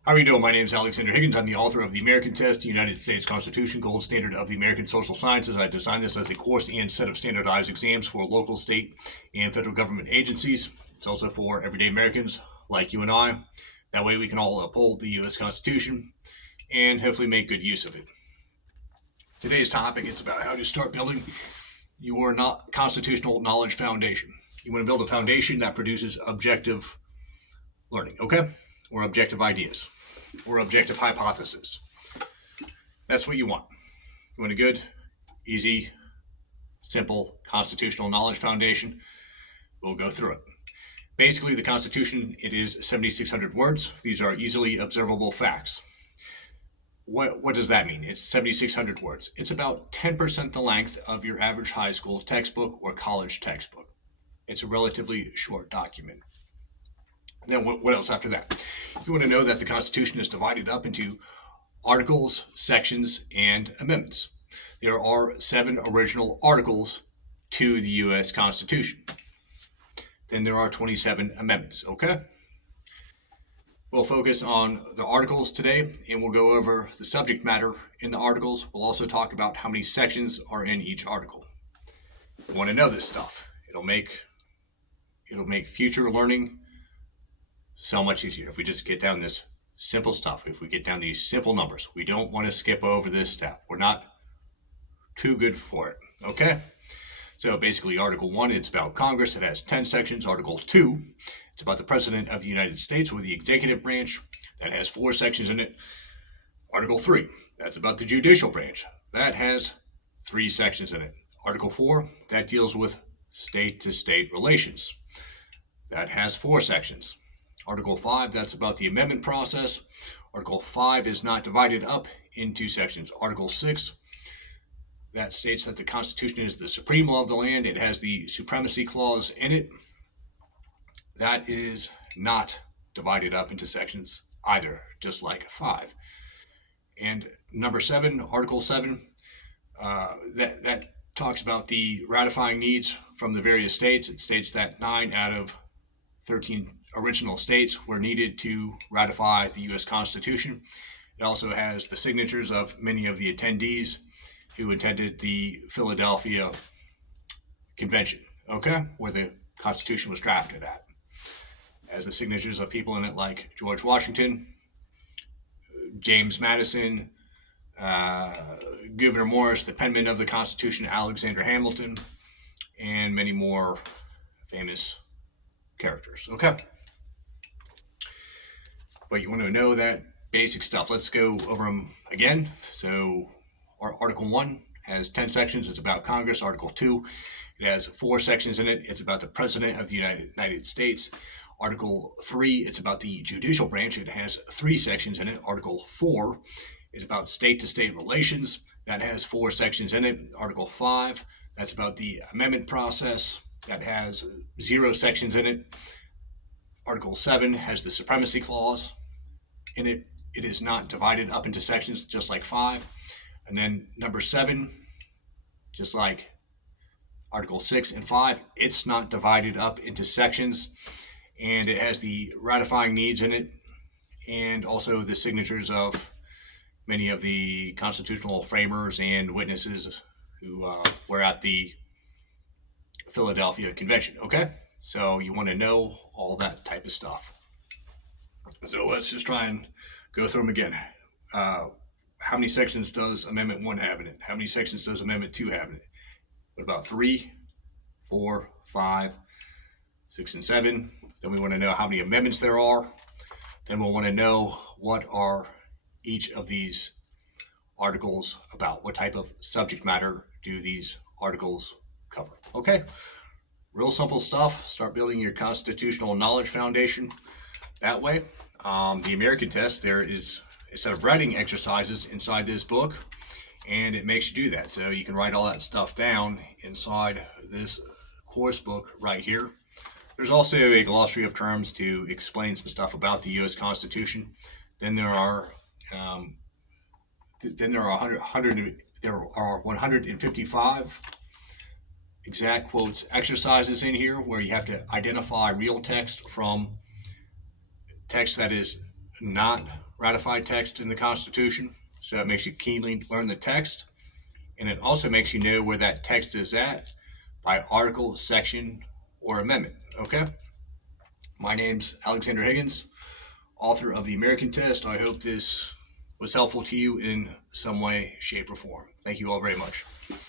How are you doing? My name is Alexander Higgins. I'm the author of The American Test, the United States Constitution, Gold Standard of the American Social Sciences. I designed this as a course and set of standardized exams for local, state, and federal government agencies. It's also for everyday Americans like you and I. That way we can all uphold the U.S. Constitution and hopefully make good use of it. Today's topic is about how to start building your constitutional knowledge foundation. You want to build a foundation that produces objective learning, okay? Or objective ideas, or objective hypothesis. That's what you want. You want a good, easy, simple constitutional knowledge foundation. We'll go through it. Basically, the Constitution, it is 7,600 words. These are easily observable facts. What does that mean? It's 7,600 words. It's about 10% the length of your average high school textbook or college textbook. It's a relatively short document. Then what else after that? You want to know that the Constitution is divided up into articles, sections, and amendments. There are 7 original articles to the U.S. Constitution. Then there are 27 amendments, okay? We'll focus on the articles today, and we'll go over the subject matter in the articles. We'll also talk about how many sections are in each article. You want to know this stuff. It'll make future learning so much easier if we just get down this simple stuff, if we get down these simple numbers. We don't want to skip over this step. We're not too good for it, okay? So basically, Article 1, it's about Congress. It has 10 sections. Article 2, it's about the President of the United States or the executive branch. That has 4 sections in it. Article 3, that's about the judicial branch. That has 3 sections in it. Article 4, that deals with state-to-state relations. That has 4 sections. Article 5, that's about the amendment process. Article 5 is not divided up into sections. Article 6, that states that the Constitution is the supreme law of the land. It has the supremacy clause in it. That is not divided up into sections either, just like 5. And number 7, Article 7, that talks about the ratifying needs from the various states. It states that 9 out of 13 original states were needed to ratify the U.S. Constitution. It also has the signatures of many of the attendees who attended the Philadelphia Convention, okay, where the Constitution was drafted at. It has the signatures of people in it like George Washington, James Madison, Gouverneur Morris, the penman of the Constitution, Alexander Hamilton, and many more famous characters, okay? But you want to know that basic stuff. Let's go over them again. So Article 1 has 10 sections. It's about Congress. Article 2, it has 4 sections in it. It's about the President of the United States. Article 3, it's about the judicial branch. It has 3 sections in it. Article 4 is about state-to-state relations. That has 4 sections in it. Article 5, that's about the amendment process. That has 0 sections in it. Article 7 has the supremacy clause in it. It is not divided up into sections, just like 5. And then number 7, just like Article 6 and 5, it's not divided up into sections. And it has the ratifying needs in it, and also the signatures of many of the constitutional framers and witnesses who were at the Philadelphia Convention, okay? So you want to know all that type of stuff. So let's just try and go through them again. How many sections does Amendment 1 have in it? How many sections does Amendment 2 have in it? What about 3, 4, 5, 6, and 7? Then we want to know how many amendments there are. Then we'll want to know what are each of these articles about. What type of subject matter do these articles cover? Okay, real simple stuff. Start building your constitutional knowledge foundation that way. The American Test, there is a set of writing exercises inside this book, and it makes you do that. So you can write all that stuff down inside this course book right here. There's also a glossary of terms to explain some stuff about the U.S. Constitution. Then there are 155 exact quotes exercises in here where you have to identify real text from text that is not ratified text in the Constitution, so it makes you keenly learn the text, and it also makes you know where that text is at by article, section, or amendment. Okay? My name's Alexander Higgins, author of the American Test. I hope this was helpful to you in some way, shape, or form. Thank you all very much.